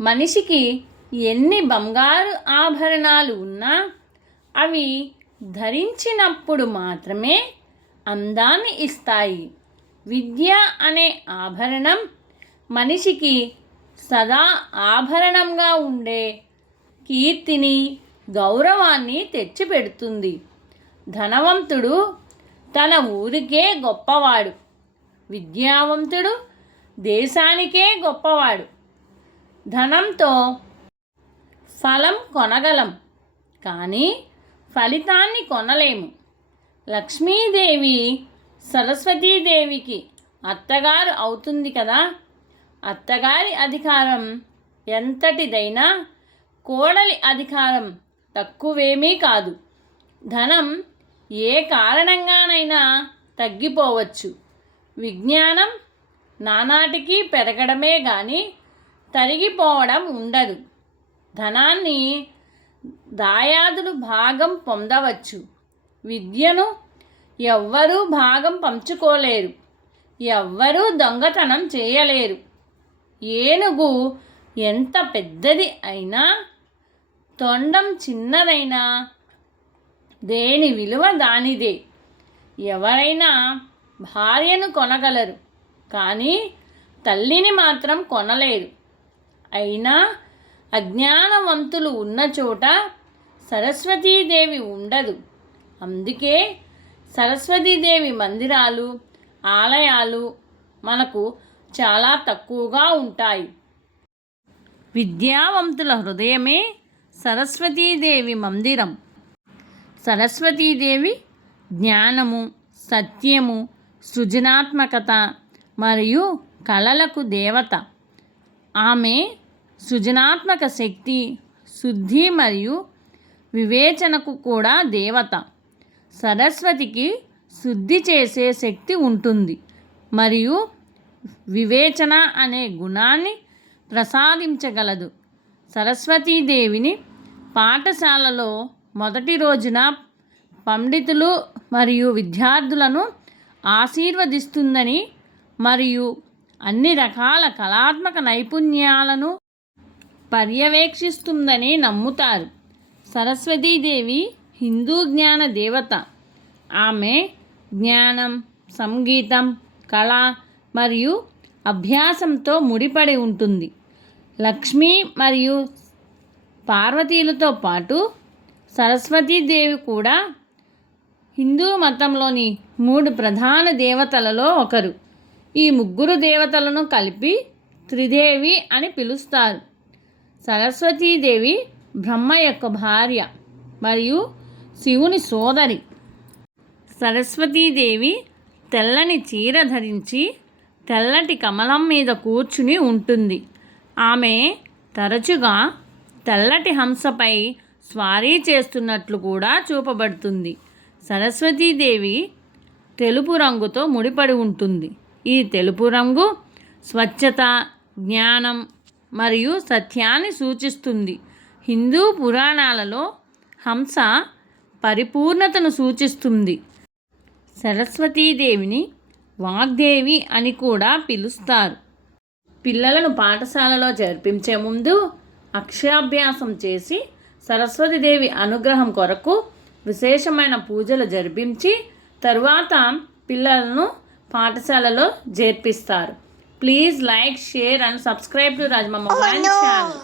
మనిషికి ఎన్ని బంగారు ఆభరణాలు ఉన్నా అవి ధరించినప్పుడు మాత్రమే అందాన్ని ఇస్తాయి. విద్య అనే ఆభరణం మనిషికి సదా ఆభరణంగా ఉండే కీర్తిని గౌరవాన్ని తెచ్చిపెడుతుంది. ధనవంతుడు తన ఊరికే గొప్పవాడు. విద్యావంతుడు దేశానికే గొప్పవాడు. ధనంతో ఫలం కొనగలం కానీ ఫలితాన్ని కొనలేము. లక్ష్మీదేవి సరస్వతీదేవికి అత్తగారు అవుతుంది కదా? అత్తగారి అధికారం ఎంతటిదైనా కోడలి అధికారం తక్కువేమీ కాదు. ధనం ఏ కారణంగానైనా తగ్గిపోవచ్చు. విజ్ఞానం నానాటికి పెరగడమే కానీ తరిగిపోవడం ఉండదు. ధనాన్ని దాయాదులు భాగం పొందవచ్చు. విద్యను ఎవ్వరూ భాగం పంచుకోలేరు. ఎవ్వరూ దొంగతనం చేయలేరు. ఏనుగు ఎంత పెద్దది అయినా తొండం చిన్నదైనా దేని విలువ దానిదే. ఎవరైనా భార్యను కొనగలరు కానీ తల్లిని మాత్రం కొనలేరు. అయినా అజ్ఞానవంతులు ఉన్న చోట సరస్వతీదేవి ఉండదు. అందుకే సరస్వతీదేవి మందిరాలు ఆలయాలు మనకు చాలా తక్కువగా ఉంటాయి. విద్యావంతుల హృదయమే సరస్వతీదేవి మందిరం. సరస్వతీదేవి జ్ఞానము సత్యము సృజనాత్మకత మరియు కళలకు దేవత. ఆమె సృజనాత్మక శక్తి శుద్ధి మరియు వివేచనకు కూడా దేవత. సరస్వతికి శుద్ధి చేసే శక్తి ఉంటుంది. మరియు వివేచన అనే గుణాన్ని ప్రసాదించగలదు. సరస్వతీదేవిని పాఠశాలలో మొదటి రోజున పండితులు మరియు విద్యార్థులను ఆశీర్వదిస్తుందని మరియు అన్ని రకాల కళాత్మక నైపుణ్యాలను పర్యవేక్షిస్తుందని నమ్ముతారు. సరస్వతీదేవి హిందూ జ్ఞాన దేవత. ఆమె జ్ఞానం సంగీతం కళ మరియు అభ్యాసంతో ముడిపడి ఉంటుంది. లక్ష్మి మరియు పార్వతీలతో పాటు సరస్వతీదేవి కూడా హిందూ మతంలోని మూడు ప్రధాన దేవతలలో ఒకరు. ఈ ముగ్గురు దేవతలను కలిపి త్రిదేవి అని పిలుస్తారు. సరస్వతీదేవి బ్రహ్మ యొక్క భార్య మరియు శివుని సోదరి. సరస్వతీదేవి తెల్లని చీర ధరించి తెల్లటి కమలం మీద కూర్చుని ఉంటుంది. ఆమె తరచుగా తెల్లటి హంసపై స్వారీ చేస్తున్నట్లు కూడా చూపబడుతుంది. సరస్వతీదేవి తెలుపు రంగుతో ముడిపడి ఉంటుంది. ఈ తెలుపు రంగు స్వచ్ఛత జ్ఞానం మరియు సత్యాన్ని సూచిస్తుంది. హిందూ పురాణాలలో హంస పరిపూర్ణతను సూచిస్తుంది. సరస్వతీదేవిని వాగ్దేవి అని కూడా పిలుస్తారు. పిల్లలను పాఠశాలలో చేర్పించే ముందు అక్షరాభ్యాసం చేసి సరస్వతీదేవి అనుగ్రహం కొరకు విశేషమైన పూజలు జరిపించి తరువాత పిల్లలను పాఠశాలలో చేర్పిస్తారు. Please like, share and subscribe to Rajmama oh, no. channel.